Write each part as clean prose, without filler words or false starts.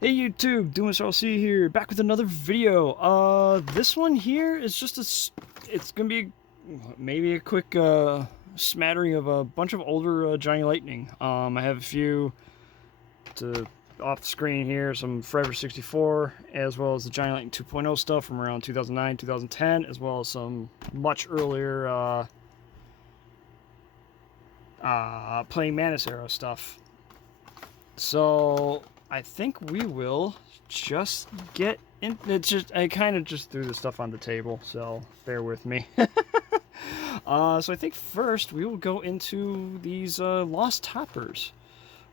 Hey YouTube, Doing C here, back with another video. This one here is just it's gonna be maybe a quick smattering of a bunch of older Johnny Lightning. I have a few to off the screen here, some Forever 64, as well as the Johnny Lightning 2.0 stuff from around 2009, 2010, as well as some much earlier Playing Mantis era stuff. So I think we will just get in. It's just I kind of just threw the stuff on the table, so bear with me. So I think first we will go into these Lost Toppers,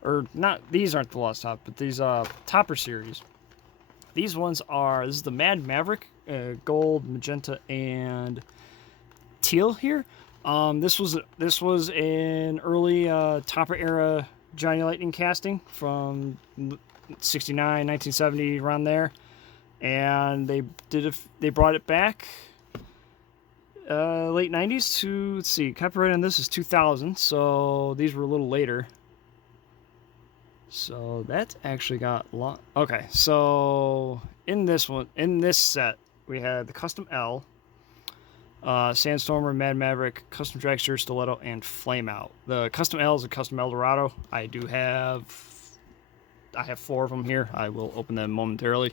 or not. These aren't the Lost Top, but these Topper series. These ones are. This is the Mad Maverick, gold, magenta, and teal here. This was an early Topper era Johnny Lightning casting from 69, 1970, around there, and they brought it back late 90s to, let's see, copyright on this is 2000, so these were a little later. So that's actually got long. Okay, so in this set, we had the Custom L, Sandstormer, Mad Maverick, Custom Dragster, Stiletto, and Flameout. The Custom L is a Custom El Dorado. I have 4 of them here. I will open them momentarily.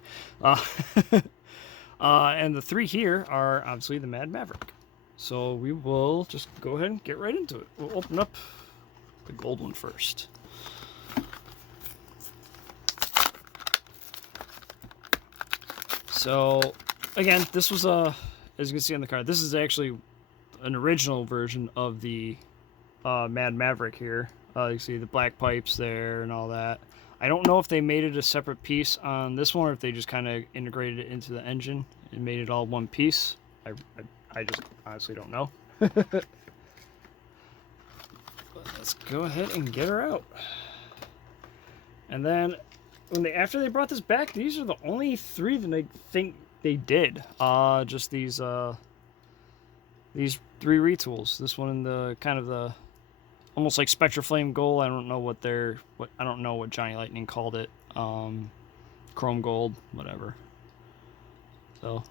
And the 3 here are obviously the Mad Maverick. So we will just go ahead and get right into it. We'll open up the gold one first. So again, this was as you can see on the card, this is actually an original version of the Mad Maverick here. You can see the black pipes there and all that. I don't know if they made it a separate piece on this one or if they just kind of integrated it into the engine and made it all one piece. I just honestly don't know. But let's go ahead and get her out. And then after they brought this back, these are the only 3 that I think they did. Just these 3 retools. This one in the kind of the almost like Spectra Flame Gold. I don't know what Johnny Lightning called it. Chrome Gold, whatever. So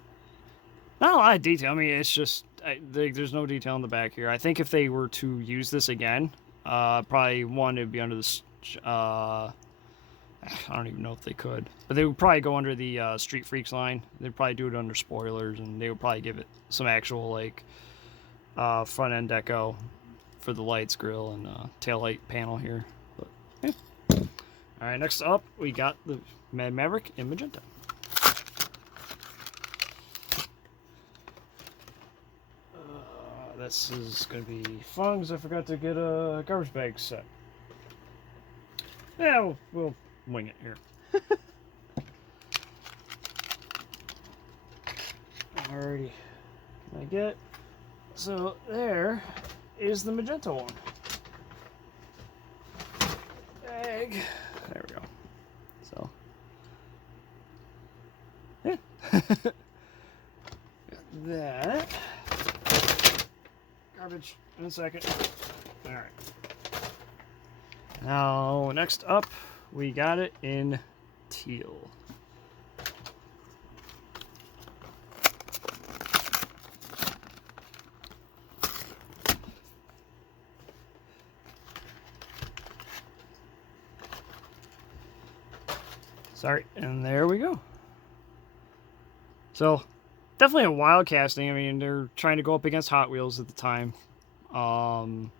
not a lot of detail. I mean, it's just there's no detail in the back here. I think if they were to use this again, probably one, it'd be under this. I don't even know if they could, but they would probably go under the Street Freaks line. They'd probably do it under spoilers, and they would probably give it some actual like front end deco for the lights, grill, and tail light panel here. But yeah. All right, next up we got the Mad Maverick in magenta. This is gonna be fun because I forgot to get a garbage bag set. Yeah, we'll wing it here. Alrighty, can I get? So there is the magenta one. Bag. There we go. So yeah, got that. Garbage in a second. All right. Now next up, we got it in teal. Sorry, and there we go. So definitely a wild casting. I mean, they're trying to go up against Hot Wheels at the time. So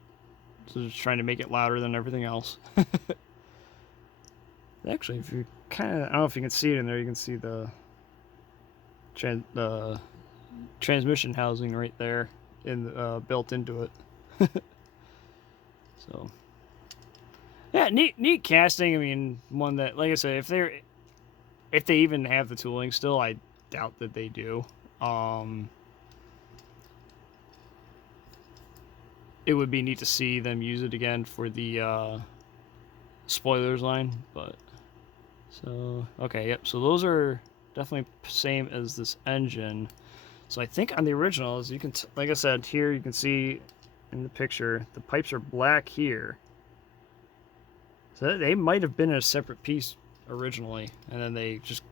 just trying to make it louder than everything else. Actually, if you I don't know if you can see it in there, you can see the transmission housing right there built into it. So yeah, neat casting. I mean, one that, like I said, if they even have the tooling still, I doubt that they do. It would be neat to see them use it again for the spoilers line, but so okay, yep. So those are definitely same as this engine. So I think on the originals, you can, like I said, here you can see in the picture, the pipes are black here. So they might have been a separate piece originally, and then they just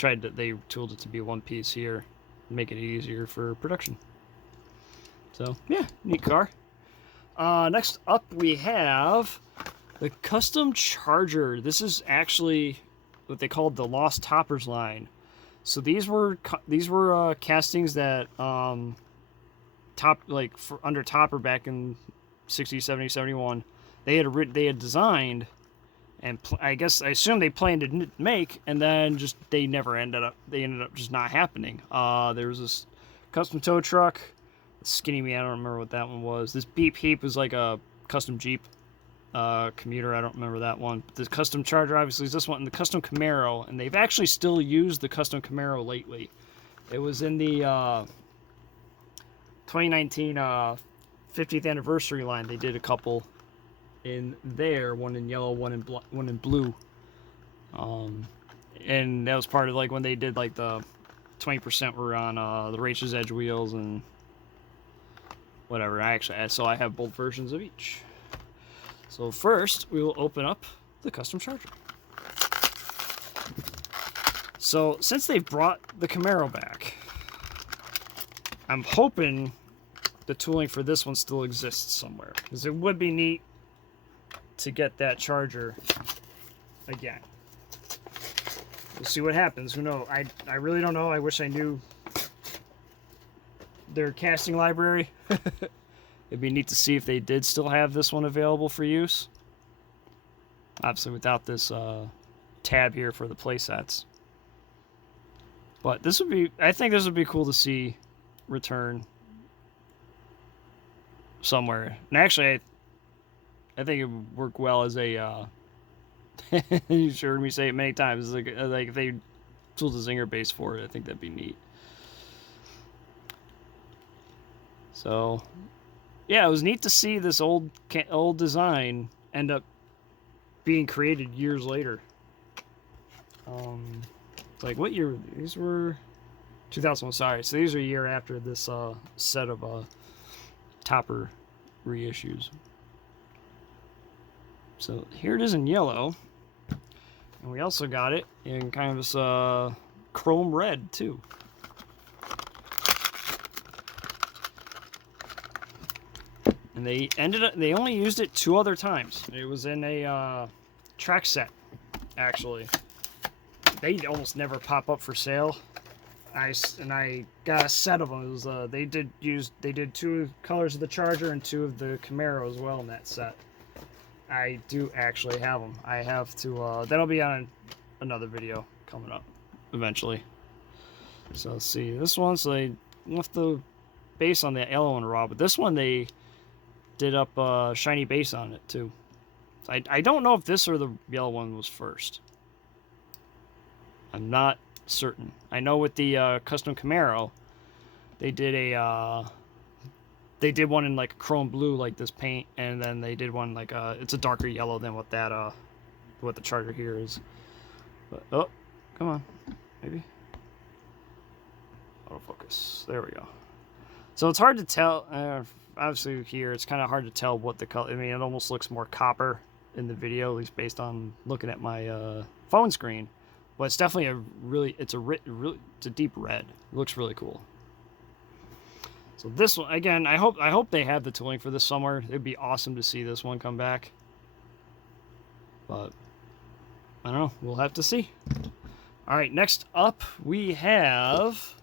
they tooled it to be one piece here, make it easier for production. So yeah, neat car. Next up we have the custom charger. This is actually what they called the Lost Toppers line. So these were castings that under Topper back in 60, 70, 71. They had designed, and I assume they planned to make, and then they ended up just not happening. There was this custom tow truck, Skinny Me, I don't remember what that one was. This Beep Heap was like a custom Jeep commuter, I don't remember that one. The custom Charger obviously is this one, and the custom Camaro, and they've actually still used the custom Camaro lately. It was in the 2019 50th anniversary line. They did a couple in there, one in yellow, one in blue, and that was part of like when they did like the 20% were on the Race's Edge wheels and whatever. So I have both versions of each. So first, we will open up the custom Charger. So since they've brought the Camaro back, I'm hoping the tooling for this one still exists somewhere, because it would be neat to get that Charger again. We'll see what happens. Who knows? I really don't know. I wish I knew their casting library. It'd be neat to see if they did still have this one available for use. Obviously without this tab here for the play sets. But I think this would be cool to see return somewhere. And actually, I think it would work well as a, you've heard me say it many times, like if they tooled a zinger base for it, I think that'd be neat. So, yeah, it was neat to see this old design end up being created years later. It's like, what year? These were 2001. Sorry, so these are a year after this set of Topper reissues. So here it is in yellow, and we also got it in kind of this chrome red too. And they only used it 2 other times. It was in a track set, actually. They almost never pop up for sale. I got a set of them. It was they did 2 colors of the Charger and 2 of the Camaro as well in that set. I do actually have them. I have to that'll be on another video coming up eventually. So let's see this one. So they left the base on the yellow one raw, but this one they did up a shiny base on it too. So I don't know if this or the yellow one was first. I'm not certain. I know with the custom Camaro, they did one in like a chrome blue like this paint, and then they did one like it's a darker yellow than what the Charger here is. But oh, come on, maybe autofocus. There we go. So it's hard to tell. Obviously here it's kind of hard to tell what the color. I mean, it almost looks more copper in the video, at least based on looking at my phone screen. But it's definitely it's a deep red. It looks really cool. So this one again, I hope they have the tooling for this somewhere. It'd be awesome to see this one come back. But I don't know. We'll have to see. All right, next up we have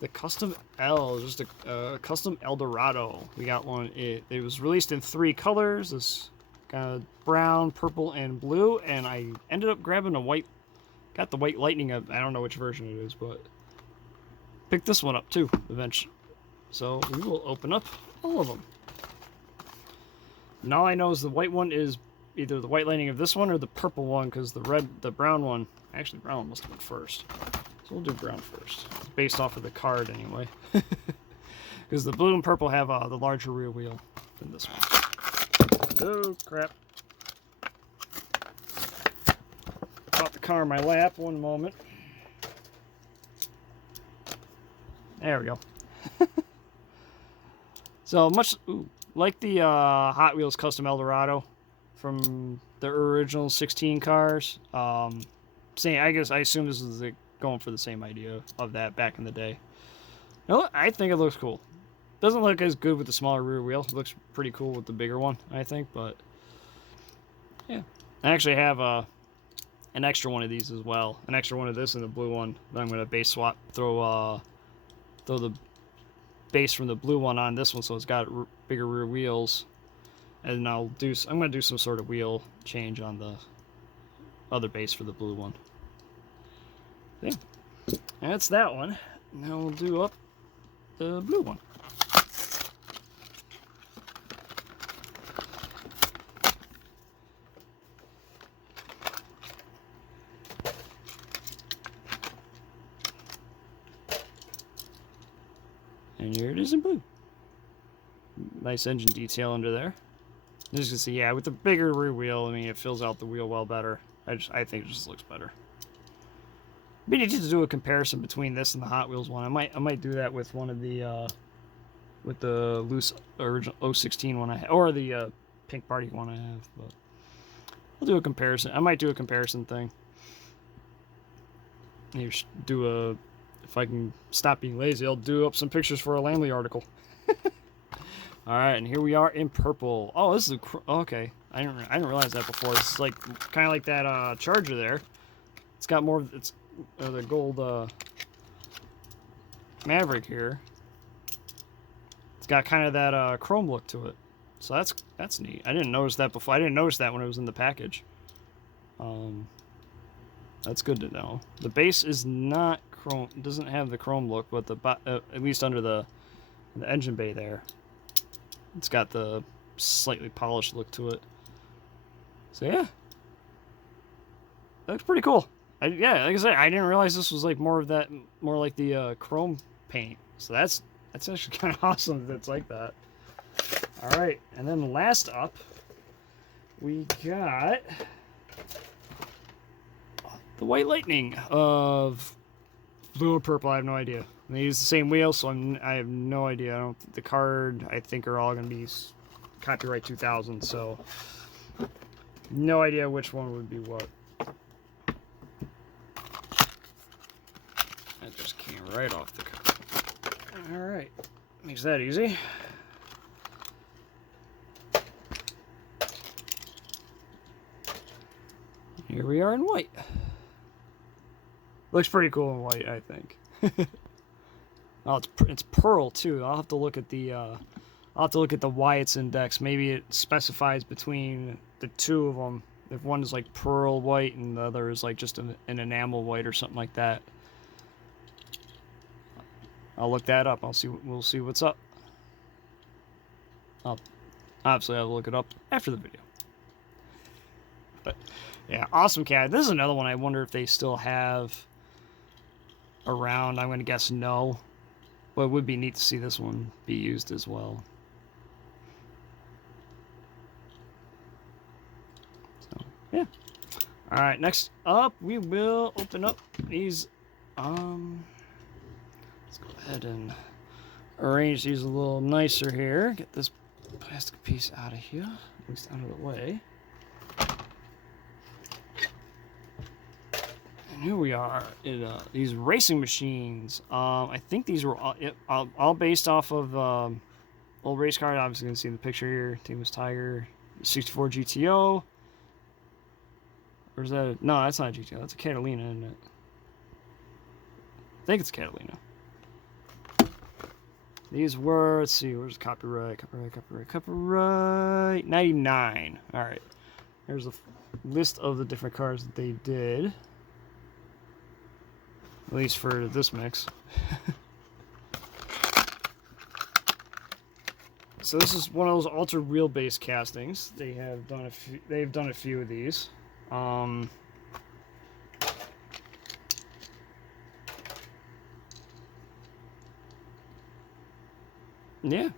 the custom L, just a custom El Dorado. We got one. It was released in 3 colors. This kind of brown, purple, and blue. And I ended up grabbing a white. Got the white lightning. I don't know which version it is, but picked this one up too eventually. So we will open up all of them. And all I know is the white one is either the white lightning of this one or the purple one, because the brown one, actually brown must have been first. So we'll do brown first. It's based off of the card anyway. Because the blue and purple have the larger rear wheel than this one. Oh crap. Caught the car in my lap, one moment. There we go. So much like the Hot Wheels Custom El Dorado from the original 16 cars, same. I guess I assume this is like going for the same idea of that back in the day. No, I think it looks cool. Doesn't look as good with the smaller rear wheel. It looks pretty cool with the bigger one, I think. But yeah, I actually have an extra one of these as well. An extra one of this and the blue one that I'm gonna base swap. Throw the base from the blue one on this one, so it's got bigger rear wheels. And I'm gonna do some sort of wheel change on the other base for the blue one. Yeah, that's that one. Now we'll do up the blue one. And here it is in blue. Nice engine detail under there. As you can see, yeah, with the bigger rear wheel, I mean, it fills out the wheel well better. I think it just looks better. We need to do a comparison between this and the Hot Wheels one. I might do that with one of the with the loose original 016 one I have, or the pink party one I have. But I'll do a comparison. I might do a comparison thing. Maybe do a. If I can stop being lazy, I'll do up some pictures for a Lamley article. All right, and here we are in purple. Oh, this is okay. I didn't realize that before. It's like kind of like that Charger there. It's got more. It's the gold Maverick here. It's got kind of that chrome look to it. So that's neat. I didn't notice that before. I didn't notice that when it was in the package. That's good to know. The base is not chrome. It doesn't have the chrome look, but at least under the engine bay there, it's got the slightly polished look to it. So yeah, that looks pretty cool. Yeah, like I said, I didn't realize this was like more like the chrome paint. So that's actually kind of awesome that it's like that. All right, and then last up, we got the White Lightning of blue or purple. I have no idea. They use the same wheel, so I have no idea. The card, I think, are all going to be copyright 2000, so no idea which one would be what. That just came right off the card. All right, makes that easy. Here we are in white. Looks pretty cool in white, I think. Oh, it's pearl too. I'll have to look at the Wyatt's index. Maybe it specifies between the two of them. If one is like pearl white and the other is like just an enamel white or something like that. I'll look that up. We'll see what's up. Obviously I'll look it up after the video. But yeah, awesome cat. This is another one I wonder if they still have around. I'm going to guess no. But it would be neat to see this one be used as well. So, yeah. Alright, next up, we will open up these. Let's go ahead and arrange these a little nicer here. Get this plastic piece out of here, at least out of the way. Here we are in these racing machines. I think these were all based off of old race car. Obviously, you can see in the picture here. Team was Tiger, 64 GTO. Or is that? No, that's not a GTO. That's a Catalina, isn't it? I think it's Catalina. These were. Let's see. Where's copyright? Copyright. 99. All right. There's a list of the different cars that they did. At least for this mix. So this is one of those ultra wheelbase castings. They have done a few. They've done a few of these. Yeah.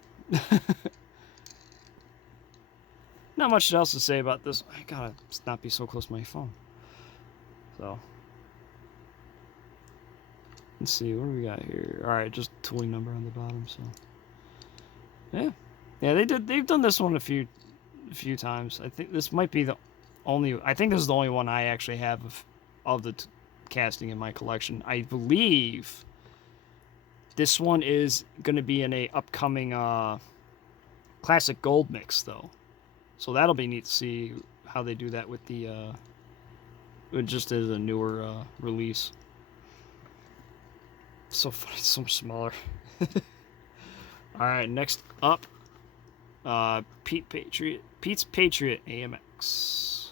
Not much else to say about this. I gotta not be so close to my phone. So. Let's see, what do we got here? All right, just tooling number on the bottom. So, yeah, they've done this one a few times. I think this might be the only. I think this is the only one I actually have of the casting in my collection. I believe this one is going to be in a upcoming classic gold mix, though. So that'll be neat to see how they do that with the just as a newer release. So funny, it's so much smaller. All right, next up, Pete's Patriot AMX.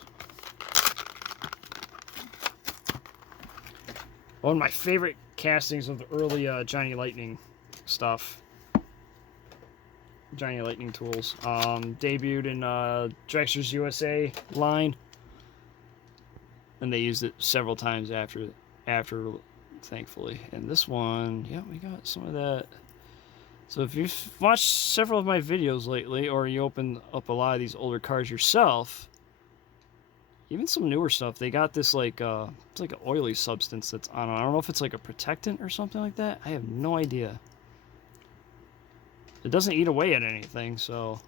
One of my favorite castings of the early Johnny Lightning stuff. Johnny Lightning tools. Debuted in Dragsters USA line, and they used it several times after, thankfully. And this one, yeah, we got some of that. So if you've watched several of my videos lately, or you open up a lot of these older cars yourself, even some newer stuff, they got this like it's like an oily substance that's on it. I don't know if it's like a protectant or something like that. I have no idea. It doesn't eat away at anything, so,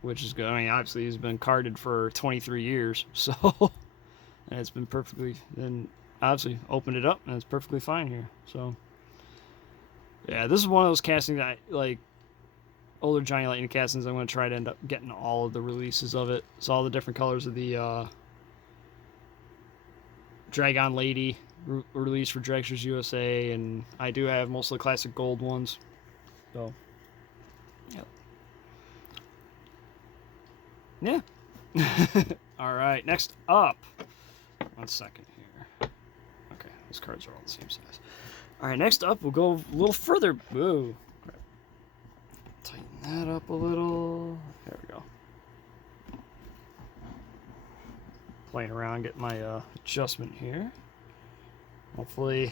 which is good. I mean, obviously he's been carded for 23 years, so, and it's been perfectly, then obviously opened it up and it's perfectly fine here. So yeah, this is one of those castings that I like, older Johnny Lightning castings. I'm going to try to end up getting all of the releases of it. It's all the different colors of the Dragon Lady release for Dragsters USA, and I do have most of the classic gold ones. So, yeah. All right, next up. 1 second here. Okay, these cards are all the same size. All right, next up, we'll go a little further. Whoa. Tighten that up a little. There we go. Playing around, get my adjustment here. Hopefully,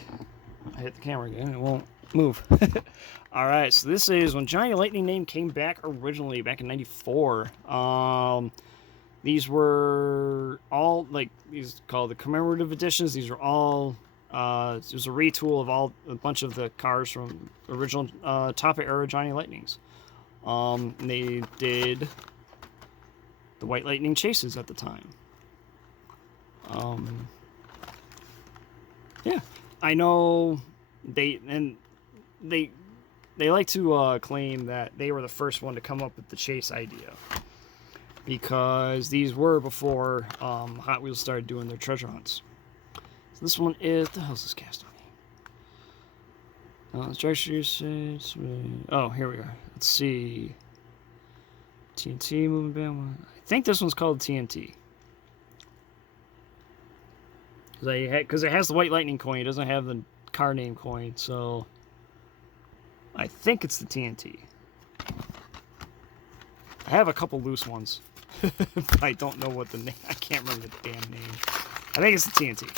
I hit the camera again, it won't move. All right, so this is when Johnny Lightning name came back originally, back in '94. These were all, like, these called the commemorative editions. These are all, it was a retool of a bunch of the cars from original top era Johnny Lightnings. They did the White Lightning chases at the time. Yeah, I know they like to claim that they were the first one to come up with the chase idea, because these were before Hot Wheels started doing their treasure hunts. So this one is, the hell's this cast on? Oh, here we are. Let's see. TNT moving band. I think this one's called TNT. Because it has the White Lightning coin. It doesn't have the car name coin, so I think it's the TNT. I have a couple loose ones. But I don't know what the name. I can't remember the damn name. I think it's the TNT.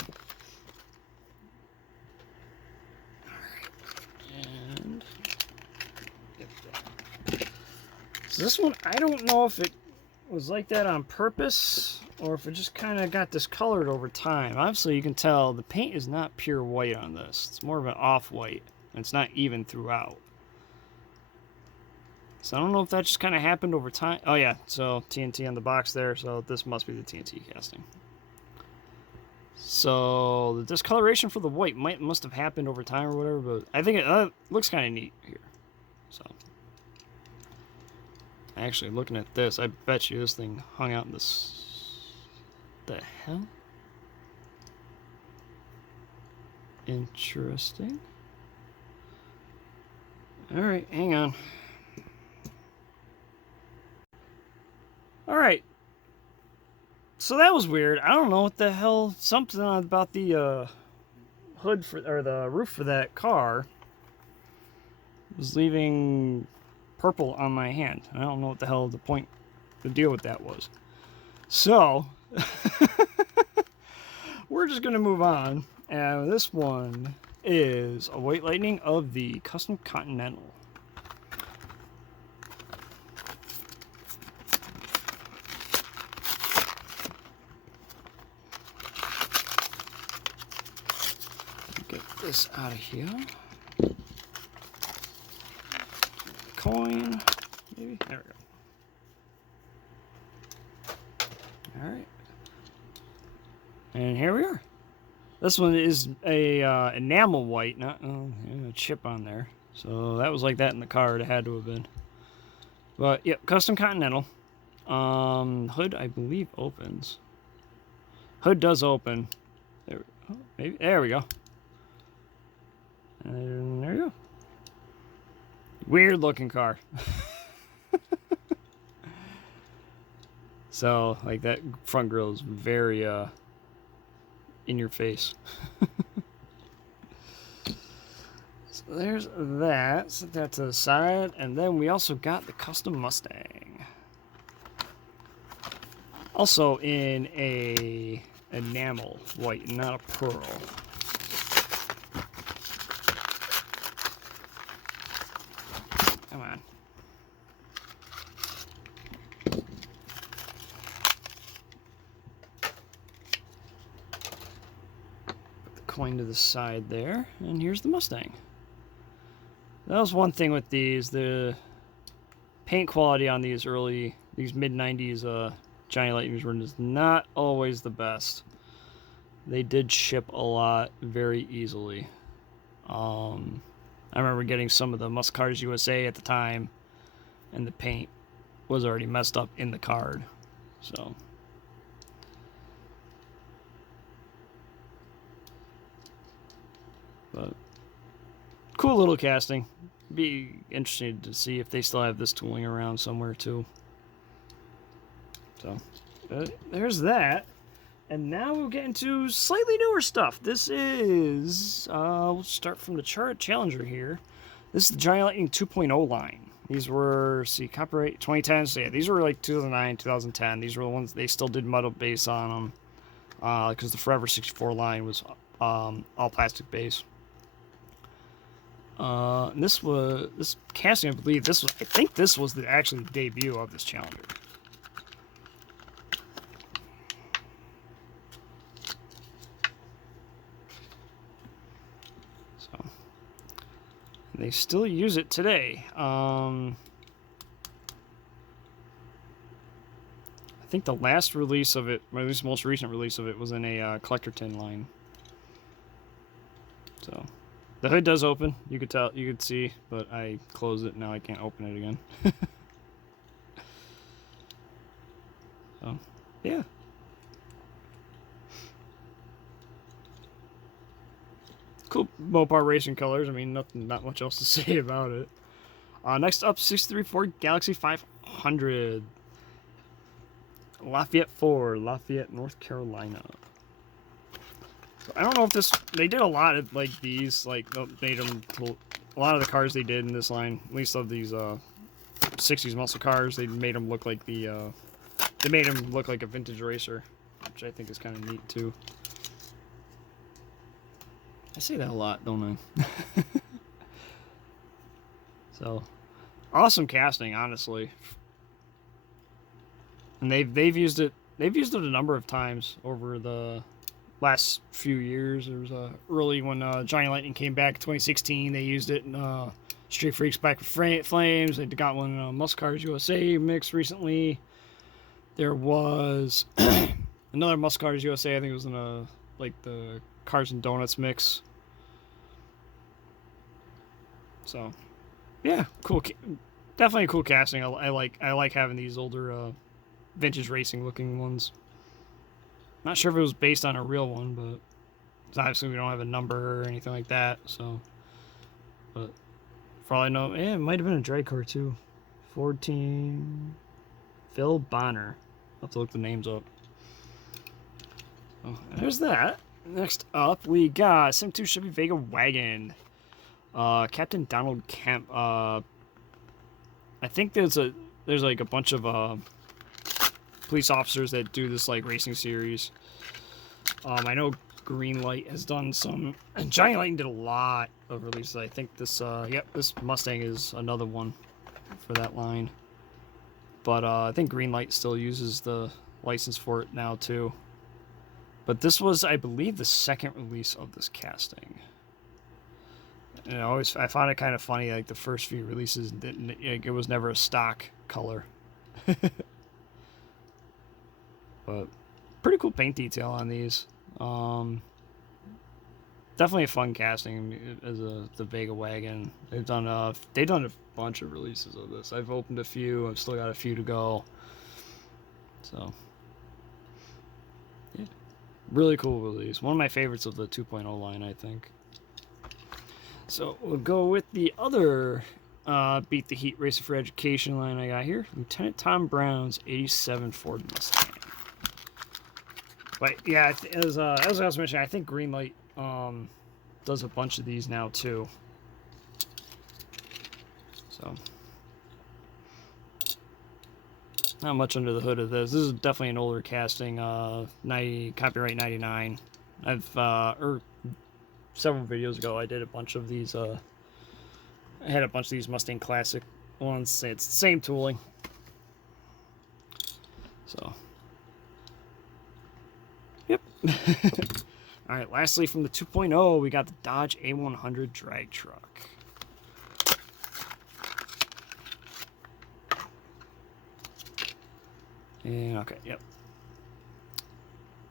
So this one, I don't know if it was like that on purpose or if it just kind of got discolored over time. Obviously, you can tell the paint is not pure white on this. It's more of an off-white, and it's not even throughout. So I don't know if that just kind of happened over time. Oh yeah, so TNT on the box there, so this must be the TNT casting. So the discoloration for the white must have happened over time or whatever, but I think it looks kind of neat here. So actually, looking at this, I bet you this thing hung out in this. The hell? Interesting. Alright, hang on. Alright. So that was weird. I don't know what the hell. Something about the hood for, or the roof for that car was leaving purple on my hand. I don't know what the hell the deal with that was. So we're just gonna move on, and this one is a White Lightning of the custom Continental. Get this out of here. Coin, maybe. There we go. All right. And here we are. This one is a enamel white, not a chip on there. So that was like that in the card. It had to have been. But yeah, custom Continental. Hood I believe opens. Hood does open. There, oh, maybe there we go. And there you go. Weird looking car. So like that front grille is very in your face. So there's that. Set that to the side, and then we also got the custom Mustang. Also in a enamel white, not a pearl. Come on. Put the coin to the side there, and here's the Mustang. That was one thing with these. The paint quality on these mid-90s Johnny Lightning's run is not always the best. They did ship a lot very easily. I remember getting some of the Muscle Cars USA at the time, and the paint was already messed up in the card. So, but cool little casting. Be interesting to see if they still have this tooling around somewhere too. So, there's that. And now we'll get into slightly newer stuff. This is, we'll start from the Challenger here. This is the Johnny Lightning 2.0 line. These were, see, copyright 2010. So yeah, these were like 2009, 2010. These were the ones they still did metal base on them. Because the Forever 64 line was all plastic base. This casting, I believe, I think this was actually the debut of this Challenger. They still use it today. I think the last release of it, or at least most recent release of it, was in a collector tin line. So the hood does open. You could tell, you could see, but I closed it. Now I can't open it again. So yeah. Cool Mopar racing colors. I mean, not much else to say about it. Next up, 634 Galaxy 500. Lafayette Ford, Lafayette, North Carolina. So I don't know if they did a lot of like these, like made them, a lot of the cars they did in this line, at least of these 60s muscle cars, they made them look like they made them look like a vintage racer, which I think is kind of neat too. I say that a lot, don't I? So, awesome casting, honestly. And they've used it a number of times over the last few years. There was early when Johnny Lightning came back in 2016. They used it in Street Freaks Back with Flames. They got one in Muscle Cars USA mix recently. There was another Muscle Cars USA. I think it was in the Cars and Donuts mix. So, yeah, cool. Definitely a cool casting. I like having these older vintage racing looking ones. Not sure if it was based on a real one, but obviously we don't have a number or anything like that. So, but for all I know, it might have been a drag car too. Ford team, Phil Bonner. I'll have to look the names up. So, there's that. Next up, we got 72 Chevy Vega Wagon. Captain Donald Kemp. I think there's like a bunch of police officers that do this like racing series. I know Greenlight has done some, and Johnny Lightning did a lot of releases. I think this this Mustang is another one for that line. But I think Greenlight still uses the license for it now too. But this was, I believe, the second release of this casting. And I found it kind of funny, like the first few releases, it was never a stock color. But pretty cool paint detail on these. definitely a fun casting as the Vega Wagon. They've done a bunch of releases of this. I've opened a few. I've still got a few to go. So yeah, really cool release. One of my favorites of the 2.0 line, I think. So we'll go with the other Beat the Heat Racer for Education line I got here. Lieutenant Tom Brown's 87 Ford Mustang. But yeah, as I was mentioning, I think Greenlight does a bunch of these now too. So not much under the hood of this. This is definitely an older casting. Copyright 99. I've several videos ago I did a bunch of these. I had a bunch of these Mustang Classic ones. It's the same tooling. So. Yep. All right, lastly from the 2.0, we got the Dodge A100 drag truck. And okay, yep.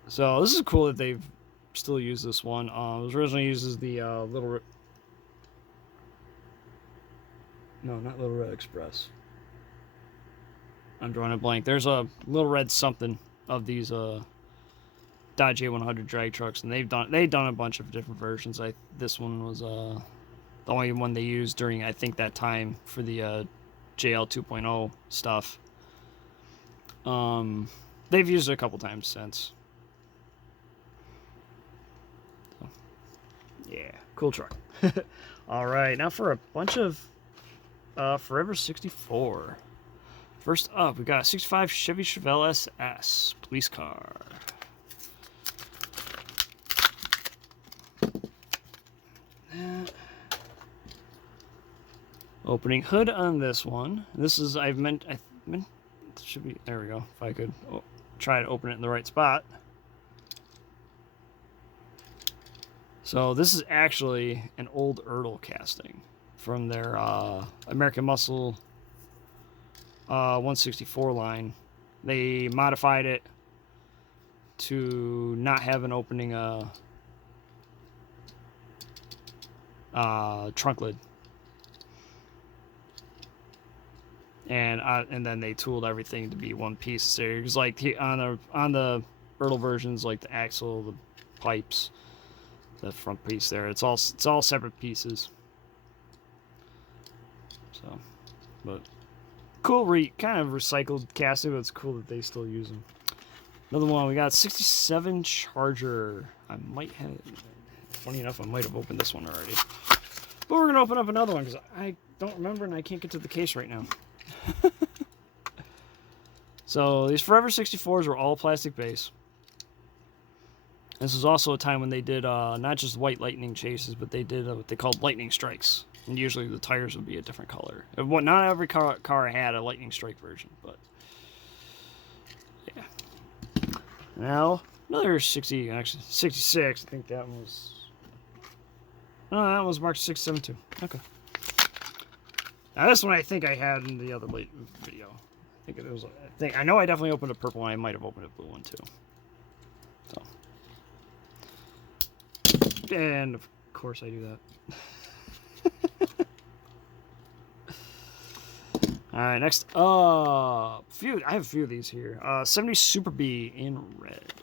So this is cool that they've still used this one. It was originally used as the Little Red Express. I'm drawing a blank. There's a Little Red something of these Dodge A100 drag trucks, and they've done a bunch of different versions. This one was the only one they used during, I think, that time for the JL 2.0 stuff. They've used it a couple times since. So, yeah, cool truck. All right, now for a bunch of Forever 64. First up, we got a 65 Chevy Chevelle S police car. Opening hood on this one. This is I meant should be, there we go. If I could try to open it in the right spot. So this is actually an old Erdl casting from their American Muscle 164 line. They modified it to not have an opening trunk lid. And then they tooled everything to be one piece. There's like on the Erdl versions, like the axle, the pipes, the front piece there. It's all separate pieces. So, but cool, kind of recycled casting. But it's cool that they still use them. Another one, we got 67 Charger. I might have. Funny enough, I might have opened this one already. But we're gonna open up another one because I don't remember and I can't get to the case right now. So these Forever 64s were all plastic base. This was also a time when they did not just white lightning chases, but they did what they called lightning strikes. And usually the tires would be a different color. Not every car had a lightning strike version, but yeah. Now another 66. I think that was. No, that was March 672. Okay. Now this one I think I had in the other late video. I know I definitely opened a purple one. I might have opened a blue one too. So. And of course I do that. Alright, next up. I have a few of these here. 70 Super B in red.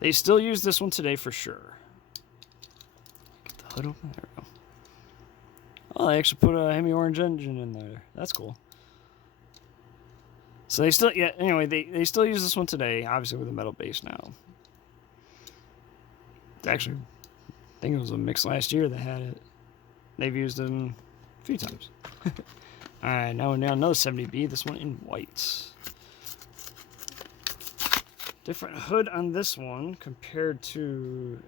They still use this one today for sure. Get the hood open. There we go. Oh, they actually put a Hemi orange engine in there. That's cool. So they still, yeah. Anyway, they still use this one today. Obviously with a metal base now. It's actually, I think it was a mix last year that had it. They've used them a few times. All right, now another 70B. This one in white. Different hood on this one compared to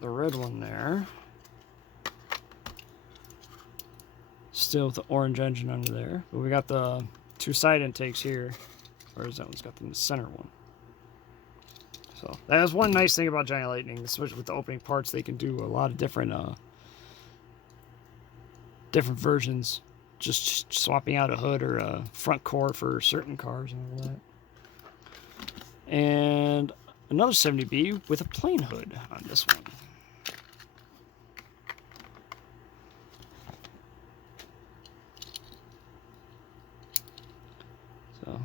the red one there. Still with the orange engine under there. But we got the two side intakes here. Whereas that one's got the center one. So that is one nice thing about Giant Lightning, especially with the opening parts. They can do a lot of different versions just swapping out a hood or a front core for certain cars and all that. And another 70B with a plain hood on this one. So,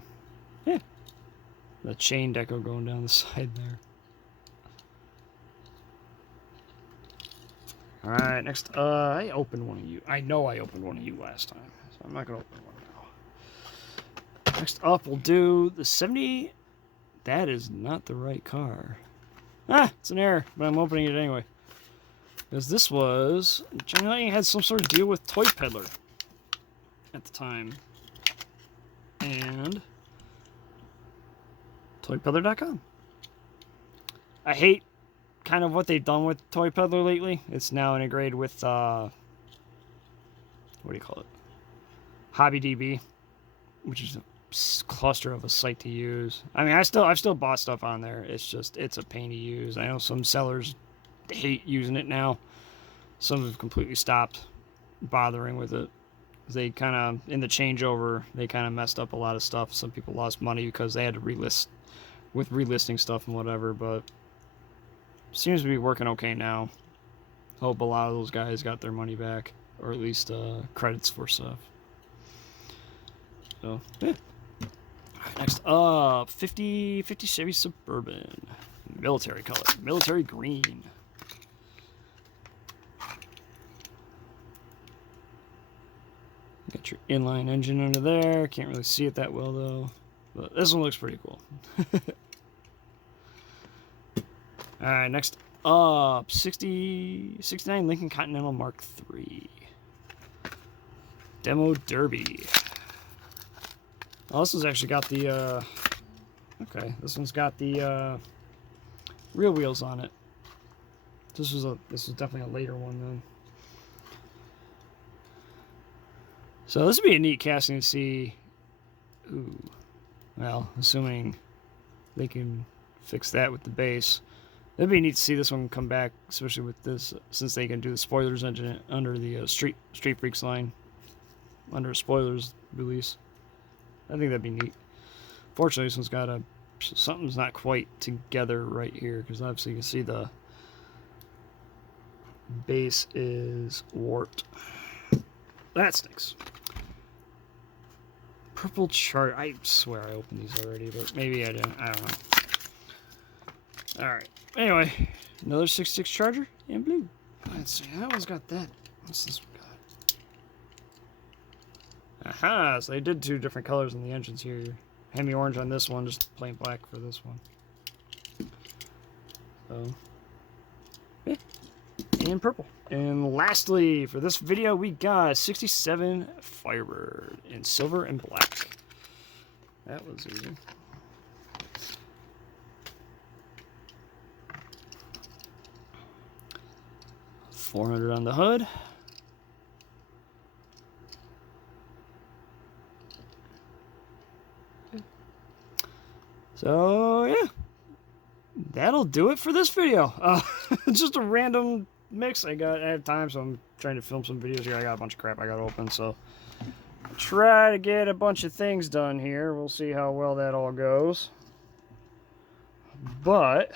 yeah. The chain deco going down the side there. Alright, next, I opened one of you. I know I opened one of you last time, so I'm not going to open one now. Next up, we'll do the 70... That is not the right car. Ah, it's an error, but I'm opening it anyway. Because this was... Generally had some sort of deal with Toy Peddler at the time. And... ToyPeddler.com. I hate kind of what they've done with Toy Peddler lately. It's now integrated with, what do you call it? HobbyDB, which is a cluster of a site to use. I mean, I've still bought stuff on there. It's just, it's a pain to use. I know some sellers hate using it now. Some have completely stopped bothering with it. They kind of, in the changeover, they kind of messed up a lot of stuff. Some people lost money because they had to relist with relisting stuff and whatever, but seems to be working okay now. Hope a lot of those guys got their money back, or at least credits for stuff. So, yeah. Alright, next up, 50 Chevy Suburban. Military color. Military green. Got your inline engine under there. Can't really see it that well, though. But this one looks pretty cool. Alright, next up, 69 Lincoln Continental Mark III. Demo Derby. Oh, this one's actually got the, okay, this one's got the, real wheels on it. This was definitely a later one, then. So this would be a neat casting to see, ooh, well, assuming they can fix that with the base. It'd be neat to see this one come back, especially with this, since they can do the spoilers engine under the Street Freaks line, under a spoilers release. I think that'd be neat. Fortunately, this one's got something's not quite together right here, because obviously you can see the base is warped. That stinks. Purple chart. I swear I opened these already, but maybe I didn't. I don't know. Alright. Anyway, another 66 Charger in blue. Let's see. That one's got that. What's this one got? Aha! So they did two different colors on the engines here. Hemi orange on this one, just plain black for this one. So, yeah. And purple. And lastly, for this video, we got a 67 Firebird in silver and black. That was easy. $400 on the hood. So, yeah. That'll do it for this video. Just a random mix. I have time, so I'm trying to film some videos here. I got a bunch of crap I got to open, so I'll try to get a bunch of things done here. We'll see how well that all goes. But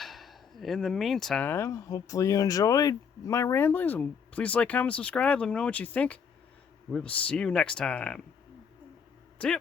in the meantime, hopefully you enjoyed my ramblings, and please like, comment, subscribe. Let me know what you think. We will see you next time. See ya.